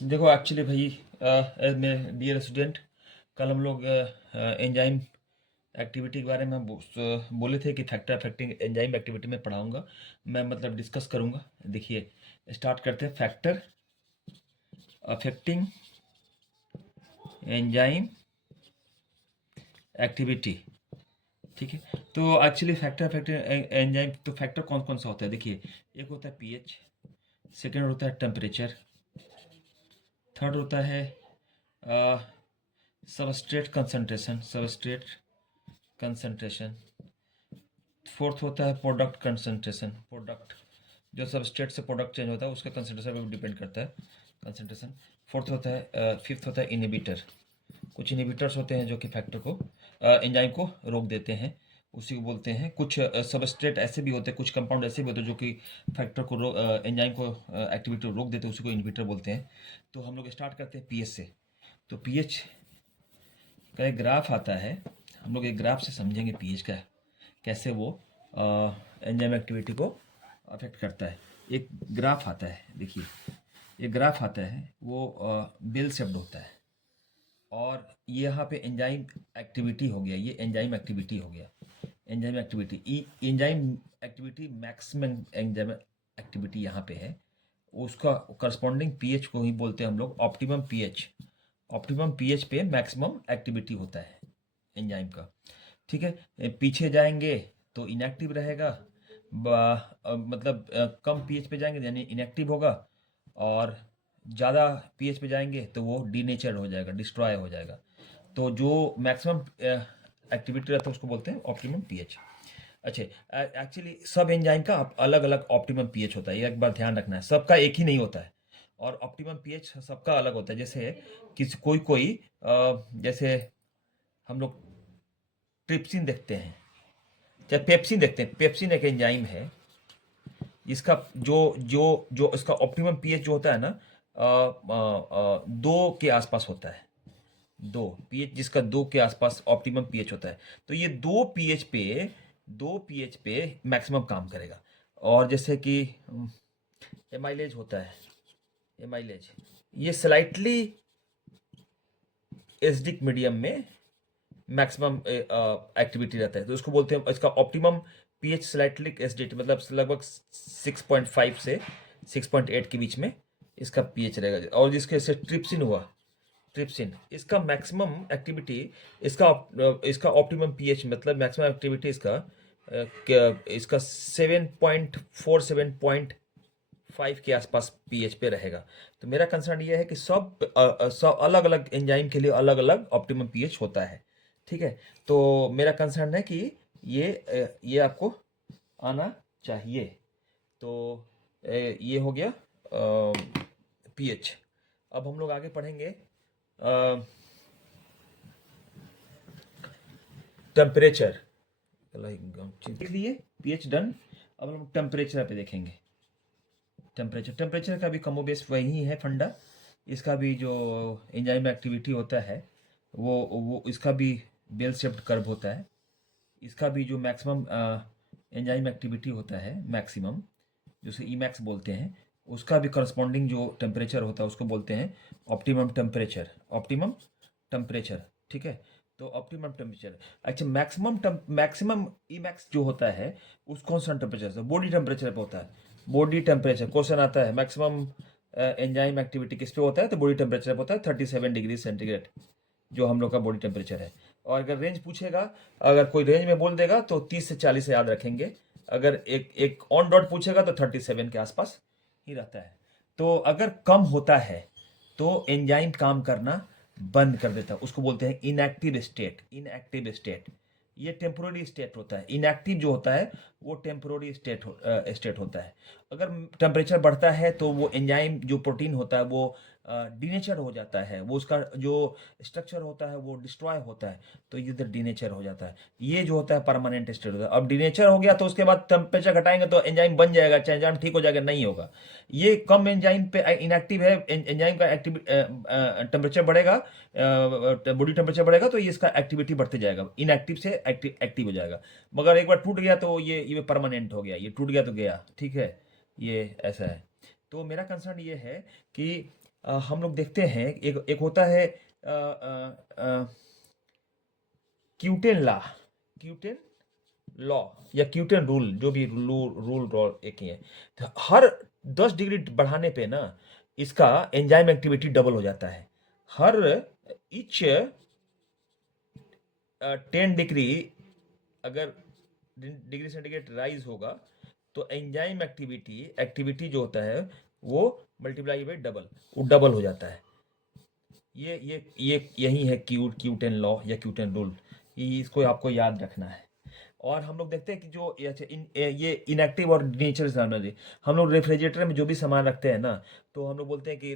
देखो एक्चुअली भाई, मैं डियर स्टूडेंट, कल हम लोग एंजाइम एक्टिविटी के बारे में बोले थे कि फैक्टर अफेक्टिंग एंजाइम एक्टिविटी में पढ़ाऊंगा। मैं मतलब डिस्कस करूंगा। देखिए, स्टार्ट करते हैं। Factor affecting enzyme activity. ठीक है। तो एक्चुअली फैक्टर अफेक्टिंग एंजाइम, तो फैक्टर कौन कौन सा होता है? देखिए, एक होता है पीएच, सेकेंड होता है टेम्परेचर, थर्ड होता है सबस्ट्रेट कंसंट्रेशन, फोर्थ होता है प्रोडक्ट कंसंट्रेशन। प्रोडक्ट जो सबस्ट्रेट से प्रोडक्ट चेंज होता है उसका कंसंट्रेशन पर डिपेंड करता है, कंसंट्रेशन। फोर्थ होता है फिफ्थ होता है इनहिबिटर। कुछ इनहिबिटर्स होते हैं जो कि फैक्टर को, एंजाइम को रोक देते हैं, उसी को बोलते हैं। कुछ सबस्ट्रेट ऐसे भी होते हैं, कुछ कंपाउंड ऐसे भी होते हैं जो कि फैक्टर को एंजाइम को एक्टिविटी को रोक देते हैं, उसी को इनहिबिटर बोलते हैं। तो हम लोग स्टार्ट करते हैं पीएच से। तो पीएच का एक ग्राफ आता है, हम लोग एक ग्राफ से समझेंगे पीएच का कैसे वो एंजाइम एक्टिविटी को अफेक्ट करता है। एक ग्राफ आता है, देखिए, एक ग्राफ आता है, वो बेल शेप्ड होता है। और ये यहाँ पे एंजाइम एक्टिविटी हो गया, ये एंजाइम एक्टिविटी हो गया। Enzyme activity maximum enzyme activity यहाँ पे है। उसका करस्पॉन्डिंग पीएच को ही बोलते हैं हम लोग ऑप्टिमम पीएच। ऑप्टिमम पीएच पे मैक्सिमम एक्टिविटी होता है एंजाइम का। ठीक है। पीछे जाएंगे तो इनएक्टिव रहेगा। मतलब कम पीएच पे जाएंगे यानी इनएक्टिव होगा, और ज़्यादा पीएच पे जाएंगे तो वो डीनेचर्ड हो जाएगा, डिस्ट्रॉय हो जाएगा। तो जो मैक्सिमम एक्टिविटी रहता है उसको बोलते हैं ऑप्टिमम पीएच। अच्छा, एक्चुअली सब एंजाइम का अलग अलग ऑप्टिमम पीएच होता है, ये एक बार ध्यान रखना है, सबका एक ही नहीं होता है। और ऑप्टिमम पीएच सबका अलग होता है। जैसे किसी कोई कोई जैसे हम लोग ट्रिप्सिन देखते हैं, चाहे पेप्सिन देखते हैं। पेप्सिन एक एंजाइम है, इसका जो जो जो इसका ऑप्टिमम पीएच जो होता है ना, 2 के आसपास होता है। 2 पीएच, जिसका 2 के आसपास ऑप्टिमम पीएच होता है। तो ये 2 पीएच पे मैक्सिमम काम करेगा। और जैसे कि एमाइलेज होता है, एमाइलेज ये स्लाइटली एसिडिक मीडियम में मैक्सिमम एक्टिविटी रहता है, तो उसको बोलते हैं, इसका ऑप्टिमम पीएच स्लाइटली एसिडिक, मतलब लगभग 6.5 से 6.8 के बीच में इसका पीएच रहेगा। और जिसके से ट्रिप्सिन हुआ, ट्रिप्सिन, इसका मैक्सिमम एक्टिविटी, इसका इसका ऑप्टिमम पीएच मतलब मैक्सिमम एक्टिविटी इसका इसका 7.4 7.5 के आसपास पीएच पे रहेगा। तो मेरा कंसर्न ये है कि सब अलग अलग एंजाइम के लिए अलग अलग ऑप्टिमम पीएच होता है। ठीक है। तो मेरा कंसर्न है कि ये आपको आना चाहिए। तो ये हो गया पीएच। अब हम लोग आगे पढ़ेंगे टेम्परेचर। देख लिए पीएच डन। अब हम टेम्परेचर पे देखेंगे। टेम्परेचर का भी कमोबेश वही है फंडा। इसका भी जो एंजाइम एक्टिविटी होता है वो इसका भी बेल शेप्ड कर्व होता है। इसका भी जो मैक्सिमम एंजाइम एक्टिविटी होता है, मैक्सिमम, जिसे ईमैक्स बोलते हैं, उसका भी करस्पॉन्डिंग जो टेम्परेचर होता है उसको बोलते हैं ऑप्टिमम टेम्परेचर। Optimum temperature. ठीक है। तो ऑप्टिमम टेम्परेचर, अच्छा, मैक्सिमम ईमैक्स जो होता है उस कौन सा टेम्परेचर से, बॉडी टेम्परेचर पे होता है। बॉडी टेम्परेचर क्वेश्चन आता है, मैक्सिमम एंजाइम एक्टिविटी किस पे होता है, तो बॉडी टेम्परेचर पे होता है 37 डिग्री सेंटीग्रेड, जो हम लोग का बॉडी टेम्परेचर है। और अगर रेंज पूछेगा, अगर कोई रेंज में बोल देगा तो 30 से 40 याद रखेंगे। अगर एक एक ऑन डॉट पूछेगा तो 37 के आसपास ही रहता है। तो अगर कम होता है तो एंजाइम काम करना बंद कर देता है, उसको बोलते हैं इनएक्टिव स्टेट। इनएक्टिव स्टेट ये टेम्पोररी स्टेट होता है। इनएक्टिव जो होता है वो टेम्पोररी स्टेट होता है। अगर टेम्परेचर बढ़ता है तो वो एंजाइम जो प्रोटीन होता है वो डीनेचर हो जाता है, वो उसका जो स्ट्रक्चर होता है वो डिस्ट्रॉय होता है। तो ये डीनेचर हो जाता है। ये जो होता है परमानेंट स्टेट होता है। अब डीनेचर हो गया तो उसके बाद टेम्परेचर घटाएंगे तो एंजाइम बन जाएगा, चाहे एंजाइम ठीक हो जाएगा, नहीं होगा। ये कम एंजाइम पे इनएक्टिव है, एंजाइम का एक्टिव टेम्परेचर बढ़ेगा, बॉडी टेम्परेचर बढ़ेगा तो ये इसका एक्टिविटी बढ़ते जाएगा, इनएक्टिव से एक्टिव हो जाएगा। मगर एक बार टूट गया तो ये परमानेंट हो गया, ये टूट गया तो गया। ठीक है, ये ऐसा है। तो मेरा कंसर्न ये है कि हम लोग देखते हैं एक एक होता है क्यूटेन लॉ, क्यूटेन लॉ या क्यूटेन रूल, जो भी रूल रूल एक ही है। तो हर 10 डिग्री बढ़ाने पे ना इसका एंजाइम एक्टिविटी डबल हो जाता है। हर इच 10 डिग्री अगर डिग्री सेंटीग्रेड राइज होगा तो एंजाइम एक्टिविटी एक्टिविटी जो होता है वो मल्टीप्लाई बाई डबल, वो डबल हो जाता है। ये यही है क्यूटेन लॉ या क्यूटेन रूल, इसको आपको याद रखना है। और हम लोग देखते हैं कि जो ये इनएक्टिव और नेचर एनर्जी, हम लोग रेफ्रिजरेटर में जो भी सामान रखते हैं ना, तो हम लोग बोलते हैं कि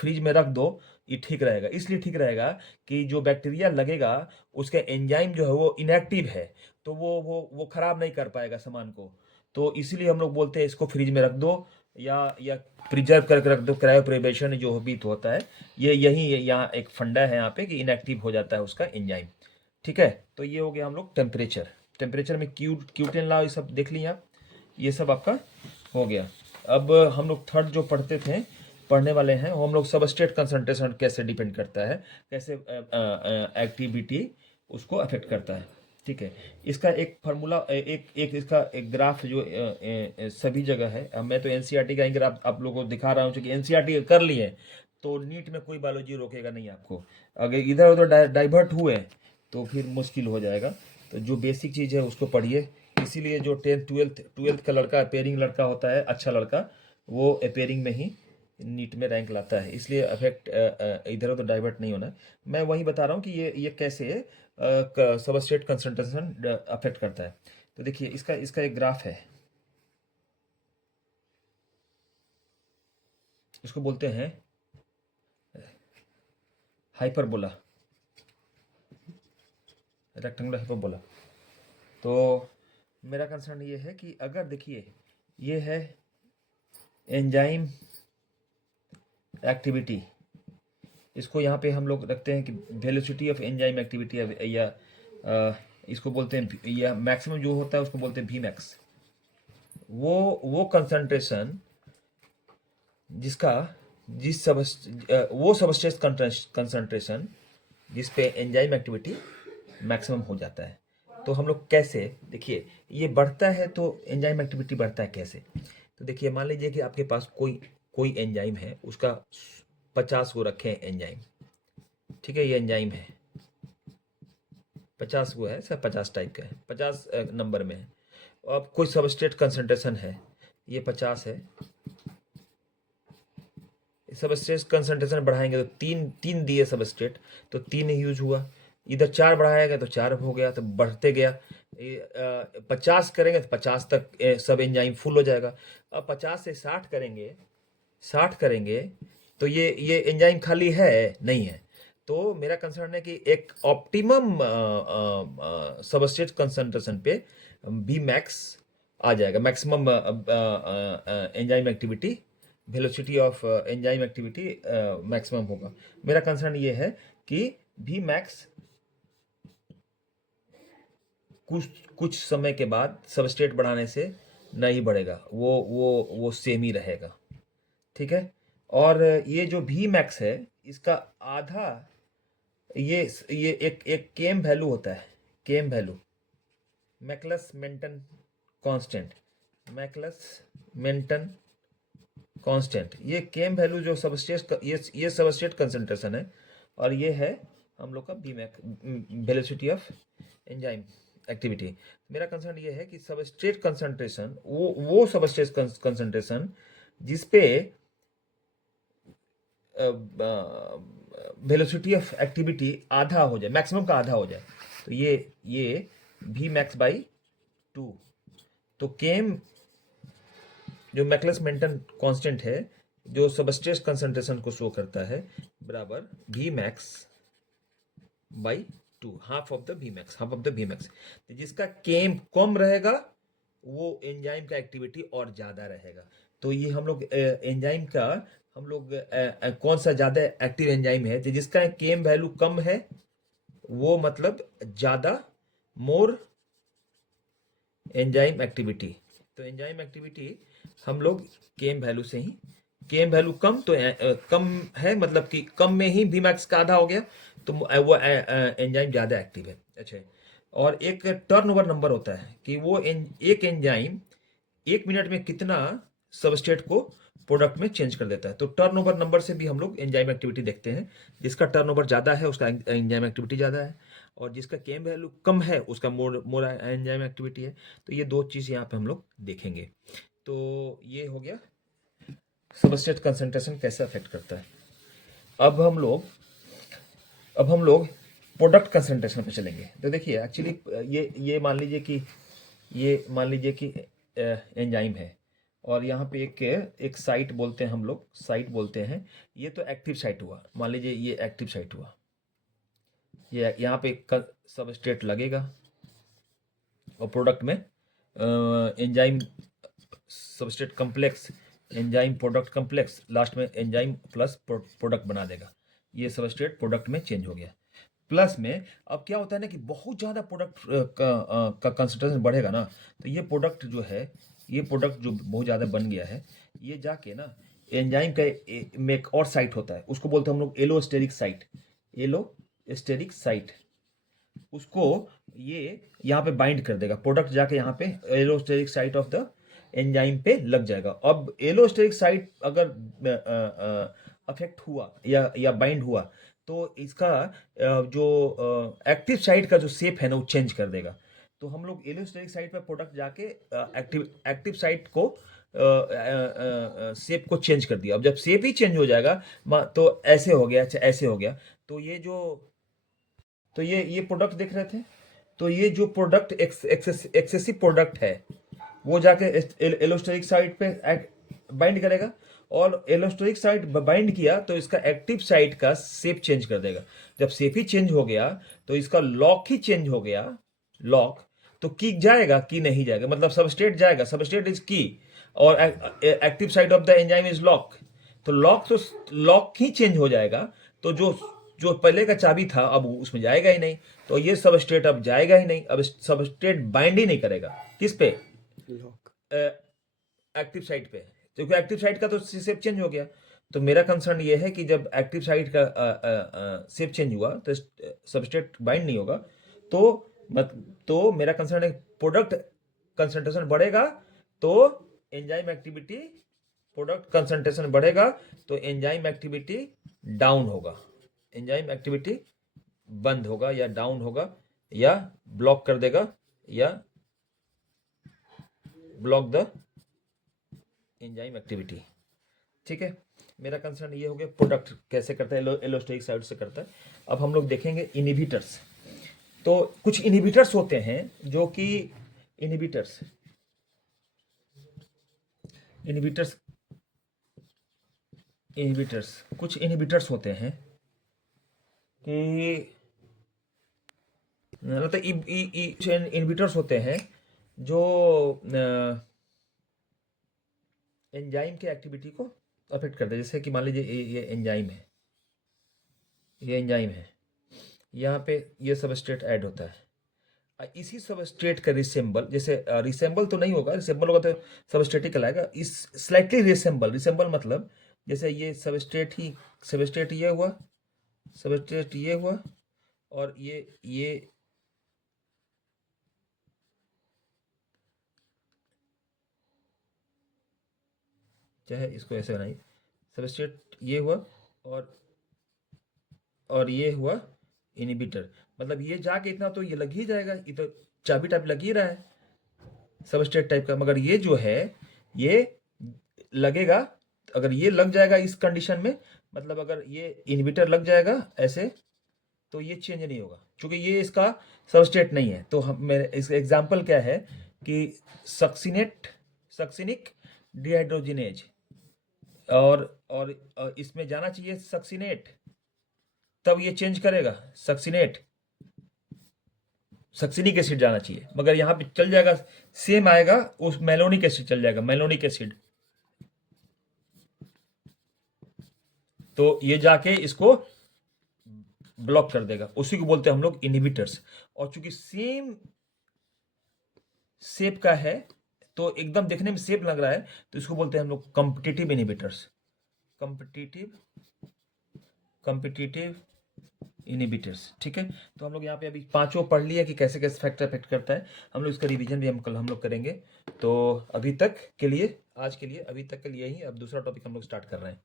फ्रिज में रख दो, ये ठीक रहेगा। इसलिए ठीक रहेगा कि जो बैक्टीरिया लगेगा उसका एंजाइम जो है वो इनएक्टिव है, तो वो खराब नहीं कर पाएगा सामान को। तो इसीलिए हम लोग बोलते हैं इसको फ्रिज में रख दो या प्रिजर्व करके रख दो, क्रायो प्रिजर्वेशन जो भी तो होता है। ये यही यहाँ एक फंडा है यहाँ पे कि इनएक्टिव हो जाता है उसका एंजाइम। ठीक है, तो ये हो गया हम लोग टेम्परेचर। टेम्परेचर में क्यूटेन लॉ ये सब देख लिया, ये सब आपका हो गया। अब हम लोग थर्ड जो पढ़ने वाले हैं वो हम लोग सबस्ट्रेट कंसंट्रेशन कैसे डिपेंड करता है, कैसे एक्टिविटी उसको अफेक्ट करता है। ठीक है, इसका एक फार्मूला, एक एक इसका एक ग्राफ जो सभी जगह है। अब मैं तो एनसीईआरटी का ही ग्राफ आप लोगों को दिखा रहा हूँ, क्योंकि एनसीईआरटी कर लिए तो नीट में कोई बायोलॉजी रोकेगा नहीं आपको। अगर इधर उधर डाइवर्ट हुए तो फिर मुश्किल हो जाएगा। तो जो बेसिक चीज़ है उसको पढ़िए। इसीलिए जो 10th 12th का लड़का अपेयरिंग लड़का होता है, अच्छा लड़का, वो अपेयरिंग में ही नीट में रैंक लाता है। इसलिए अफेक्ट इधर उधर डाइवर्ट नहीं होना। मैं वही बता रहा हूँ कि ये कैसे सबस्ट्रेट कंसंट्रेशन अफेक्ट करता है। तो देखिए इसका इसका एक ग्राफ है, इसको बोलते हैं हाइपरबोला, रेक्टेंगुलर हाइपरबोला। तो मेरा कंसर्न ये है कि अगर देखिए ये है एंजाइम एक्टिविटी, इसको यहाँ पे हम लोग रखते हैं कि वेलोसिटी ऑफ एंजाइम एक्टिविटी, या इसको बोलते हैं, या मैक्सिमम जो होता है उसको बोलते हैं वी मैक्स। वो कंसंट्रेशन जिसका वो सबस्ट्रेट कंसंट्रेशन जिस पे एंजाइम एक्टिविटी मैक्सिमम हो जाता है। तो हम लोग कैसे, देखिए ये बढ़ता है तो एंजाइम एक्टिविटी बढ़ता है कैसे। तो देखिए मान लीजिए कि आपके पास कोई कोई एंजाइम है, उसका 50 को रखे हैं एंजाइम। ठीक है, ये एंजाइम है, 50 वो है सर, 50 टाइप का है, 50 नंबर में है। अब कोई सबस्ट्रेट कंसंट्रेशन है, ये 50 है। सबस्ट्रेट कंसंट्रेशन बढ़ाएंगे तो तीन तीन दिए सबस्ट्रेट, तो 3 यूज हुआ। इधर 4 बढ़ाएगा तो 4 हो गया, तो बढ़ते गया। 50 करेंगे तो 50 तक सब एंजाइम फुल हो जाएगा। अब 50 से 60 करेंगे, 60 करेंगे तो ये एंजाइम खाली है नहीं है। तो मेरा कंसर्न है कि एक ऑप्टिमम सबस्ट्रेट कंसंट्रेशन पे बी मैक्स आ जाएगा, maximum enzyme activity, velocity of enzyme activity maximum होगा। मेरा कंसर्न ये है कि वी मैक्स कुछ कुछ समय के बाद सबस्ट्रेट बढ़ाने से नहीं बढ़ेगा, वो सेम ही रहेगा। ठीक है, और ये जो वी मैक्स है इसका आधा, ये एक केम वैल्यू होता है, Km value, Michaelis Menten constant, Michaelis Menten constant. ये केम वैल्यू जो सबस्ट्रेट, ये सबस्ट्रेट कंसंट्रेशन है, और ये है हम लोग का बीमैक, वेलोसिटी ऑफ एंजाइम एक्टिविटी। मेरा कंसर्न ये है कि सबस्ट्रेट कंसंट्रेशन, वो सबस्ट्रेट कंसंट्रेशन जिस पे वेलोसिटी ऑफ एक्टिविटी आधा हो जाए, मैक्सिमम का आधा हो जाए, तो ये वी मैक्स बाई 2। तो केम जो मैकलस मेंटन कांस्टेंट है, जो सबस्ट्रेट कंसंट्रेशन को शो करता है, बराबर V max by 2, half of the V max, half of the V max. जिसका केम कम रहेगा वो एंजाइम का एक्टिविटी और ज्यादा रहेगा। तो ये हम लोग एंजाइम का, हम लोग कौन सा ज्यादा एक्टिव एंजाइम है, तो जिसका केम वैल्यू कम है वो मतलब ज्यादा, मोर एंजाइम एक्टिविटी। तो एंजाइम एक्टिविटी हम लोग केम वैल्यू से ही केम वैल्यू कम, तो कम है मतलब कि कम में ही बी मैक्स का आधा हो गया, तो वो एंजाइम ज़्यादा एक्टिव है। अच्छा, और एक टर्नओवर नंबर होता है कि वो एक एंजाइम 1 मिनट में कितना सबस्ट्रेट को प्रोडक्ट में चेंज कर देता है। तो टर्नओवर नंबर से भी हम लोग एंजाइम एक्टिविटी देखते हैं। जिसका टर्नओवर ज़्यादा है उसका एंजाइम एक्टिविटी ज़्यादा है, और जिसका केम वैल्यू कम है उसका मोर एंजाइम एक्टिविटी है। तो ये दो चीज़ यहाँ पे हम लोग देखेंगे। तो ये हो गया सबस्ट्रेट कंसंट्रेशन कैसे अफेक्ट करता है। अब हम लोग प्रोडक्ट कंसंट्रेशन पे चलेंगे। तो देखिए एक्चुअली ये मान लीजिए कि एंजाइम है, और यहाँ पे एक साइट बोलते हैं, हम लोग साइट बोलते हैं। ये तो एक्टिव साइट हुआ, मान लीजिए ये एक्टिव साइट हुआ। ये यहाँ पे सबस्ट्रेट लगेगा और प्रोडक्ट में enzyme substrate complex, enzyme product complex, last में एंजाइम प्लस प्रोडक्ट बना देगा। ये सबस्ट्रेट प्रोडक्ट में चेंज हो गया। प्लस में अब क्या होता है ना कि बहुत ज़्यादा प्रोडक्ट का कंसंट्रेशन बढ़ेगा ना, तो ये प्रोडक्ट जो बहुत ज़्यादा बन गया है, ये जाके ना एंजाइम का में एक और साइट होता है, उसको बोलते हैं हम लोग एलोस्टेरिक साइट। एलोस्टेरिक साइट, उसको ये यहाँ पे बाइंड कर देगा। प्रोडक्ट जाके यहाँ पे allosteric site of the enzyme पे लग जाएगा। अब एलोस्टेरिक साइट अगर अफेक्ट हुआ या बाइंड हुआ, तो इसका जो एक्टिव साइट का जो शेप है ना वो चेंज कर देगा। तो हम लोग एलोस्टेरिक साइट पे प्रोडक्ट जाके एक्टिव साइट को शेप को चेंज कर दिया। अब जब शेप ही चेंज हो जाएगा तो ऐसे हो गया, अच्छा ऐसे हो गया, तो ये प्रोडक्ट देख रहे थे, तो ये जो प्रोडक्ट एक्सेसिव प्रोडक्ट है वो जाके एलोस्टेरिक साइट पे बाइंड करेगा, और एलोस्टेरिक साइट बाइंड किया तो इसका एक्टिव साइट का शेप चेंज कर देगा। जब शेप ही चेंज हो गया तो इसका लॉक ही चेंज हो गया। लॉक तो की जाएगा, की नहीं जाएगा, मतलब सबस्ट्रेट जाएगा, सबस्ट्रेट इज की, और active site of the enzyme is lock. तो लॉक ही चेंज हो जाएगा। तो जो जो पहले का चाबी था अब उसमें जाएगा ही नहीं, तो ये सबस्ट्रेट अब जाएगा ही नहीं। अब सबस्ट्रेट बाइंड ही नहीं करेगा किस पे, एक्टिव साइट पे, क्योंकि एक्टिव साइट का तो शेप चेंज हो गया। तो मेरा कंसर्न ये है कि जब एक्टिव साइट का शेप चेंज हुआ तो सबस्ट्रेट बाइंड नहीं होगा। तो तो मेरा कंसर्न है प्रोडक्ट कंसंट्रेशन बढ़ेगा तो एंजाइम एक्टिविटी, प्रोडक्ट कंसंट्रेशन बढ़ेगा तो एंजाइम एक्टिविटी डाउन होगा, एंजाइम एक्टिविटी बंद होगा या डाउन होगा, या ब्लॉक कर देगा, या ब्लॉक द एंजाइम एक्टिविटी। ठीक है, मेरा कंसर्न ये हो गया प्रोडक्ट कैसे करता है, एलोस्टेरिक साइड से करता है। अब हम लोग देखेंगे इनहिबिटर्स। तो कुछ इनहिबिटर्स होते हैं जो कि इनहिबिटर्स कुछ इनहिबिटर्स होते हैं कि मतलब इनहिबिटर्स होते हैं जो एंजाइम की एक्टिविटी को अफेक्ट करते हैं। जैसे कि मान लीजिए ये एंजाइम है, यहाँ पे ये सबस्ट्रेट ऐड होता है। इसी सबस्ट्रेट का रिसेंबल, जैसे रिसेंबल तो नहीं होगा, रिसेंबल होगा तो सबस्ट्रेट ही कहलाएगा। इस स्लाइटली रिसेंबल मतलब जैसे ये सबस्ट्रेट ये हुआ, सबस्ट्रेट ये हुआ, और ये चाहे इसको ऐसे बनाइए, सबस्ट्रेट ये हुआ और ये हुआ इनहिबिटर। मतलब ये जाके इतना तो ये लग ही जाएगा, ये तो चाबी टाइप लग ही रहा है सबस्ट्रेट टाइप का। मगर ये जो है ये लगेगा, अगर ये लग जाएगा इस कंडीशन में, मतलब अगर ये इनहिबिटर लग जाएगा ऐसे, तो ये चेंज नहीं होगा क्योंकि ये इसका सबस्ट्रेट नहीं है। तो हम मेरे इसका एग्जांपल क्या है कि सक्सिनिक डिहाइड्रोजिनेज, और इसमें जाना चाहिए सक्सिनेट, तब ये चेंज करेगा। सक्सिनिक एसिड जाना चाहिए, मगर यहाँ पे चल जाएगा, सेम आएगा, उस मेलोनिक एसिड चल जाएगा, मेलोनिक एसिड। तो ये जाके इसको ब्लॉक कर देगा, उसी को बोलते हैं हम लोग इनहिबिटर्स। और चूंकि सेम शेप का है तो एकदम देखने में सेम लग रहा है, तो इसको बोलते हैं हम लोग कॉम्पिटिटिव इनहिबिटर्स। Competitive inhibitors. ठीक है, तो हम लोग यहाँ पे अभी पांचों पढ़ लिया कि कैसे कैसे फैक्टर अफेक्ट करता है। हम लोग इसका रिवीजन भी हम लोग करेंगे। तो अभी तक के लिए, आज के लिए अभी तक के लिए ही, अब दूसरा टॉपिक हम लोग स्टार्ट कर रहे हैं।